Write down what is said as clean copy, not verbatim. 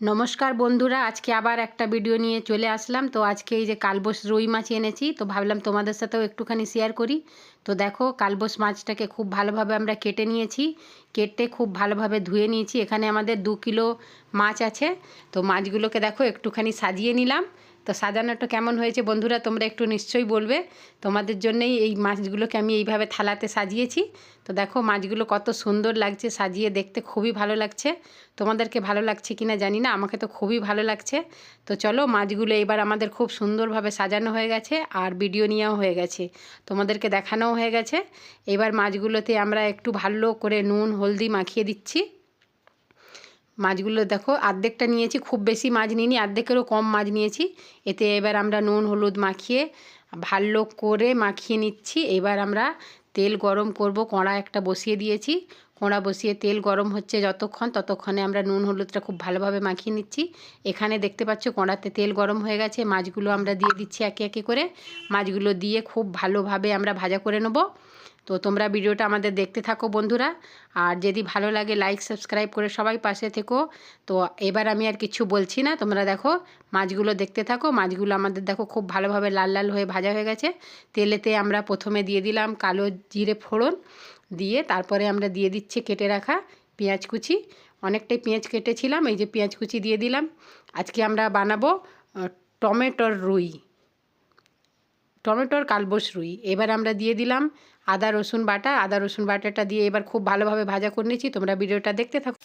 নমস্কার বন্ধুরা, আজকে আবার একটা ভিডিও নিয়ে চলে আসলাম। তো আজকে এই যে কালবোস রুই মাছ এনেছি, তো ভাবলাম তোমাদের সাথেও একটুখানি শেয়ার করি। তো দেখো, কালবোস মাছটাকে খুব ভালোভাবে আমরা কেটে নিয়েছি, কেটে খুব ভালোভাবে ধুয়ে নিয়েছি। এখানে আমাদের 2 কিলো মাছ আছে। তো মাছগুলোকে দেখো একটুখানি সাজিয়ে নিলাম। তো সাজানোটা কেমন হয়েছে বন্ধুরা তোমরা একটু নিশ্চয়ই বলবে। তোমাদের জন্যই এই মাছগুলোকে আমি এইভাবে থালাতে সাজিয়েছি। তো দেখো মাছগুলো কত সুন্দর লাগছে, সাজিয়ে দেখতে খুবই ভালো লাগছে। তোমাদেরকে ভালো লাগছে কি না জানি না, আমাকে তো খুবই ভালো লাগছে। তো চলো, মাছগুলো এবার আমাদের খুব সুন্দরভাবে সাজানো হয়ে গেছে আর ভিডিও নেওয়াও হয়ে গেছে, তোমাদেরকে দেখানোও হয়ে গেছে। এবার মাছগুলোতে আমরা একটু ভালো করে নুন হলদি মাখিয়ে দিচ্ছি। মাছগুলো দেখো অর্ধেকটা নিয়েছি, খুব বেশি মাছ নিইনি, অর্ধেকেরও কম মাছ নিয়েছি। এতে এবার আমরা নুন হলুদ মাখিয়ে ভালো করে মাখিয়ে নিচ্ছি। এবার আমরা তেল গরম করব, কড়া একটা বসিয়ে দিয়েছি। কড়া বসিয়ে তেল গরম হচ্ছে যতক্ষণ, ততক্ষণে আমরা নুন হলুদটা খুব ভালোভাবে মাখিয়ে নিচ্ছি। এখানে দেখতে পাচ্ছ কড়াতে তেল গরম হয়ে গেছে, মাছগুলো আমরা দিয়ে দিচ্ছি একে একে করে। মাছগুলো দিয়ে খুব ভালোভাবে আমরা ভাজা করে নেব। তো তোমরা ভিডিওটা আমাদের দেখতে থাকো বন্ধুরা, আর যদি ভালো লাগে লাইক সাবস্ক্রাইব করে সবাই পাশে থেকো। তো এবার আমি আর কিছু বলছি না, তোমরা দেখো মাছগুলো দেখতে থাকো। মাছগুলো আমাদের দেখো খুব ভালোভাবে লাল লাল হয়ে ভাজা হয়ে গেছে। তেলেতে আমরা প্রথমে দিয়ে দিলাম কালো জিরে ফোড়ন, দিয়ে তারপরে আমরা দিয়ে দিচ্ছি কেটে রাখা পেঁয়াজ কুচি। অনেকটাই পেঁয়াজ কেটেছিলাম, এই যে পেঁয়াজ কুচি দিয়ে দিলাম। আজকে আমরা বানাবো টমেটোর রুই, টমেটোর কালবোস রুই। এবার আমরা দিয়ে দিলাম আদা রসুন বাটা। আদা রসুন বাটাটা দিয়ে এবার খুব ভালোভাবে ভাজা করে নিয়েছি, তোমরা ভিডিওটা দেখতে থাকো।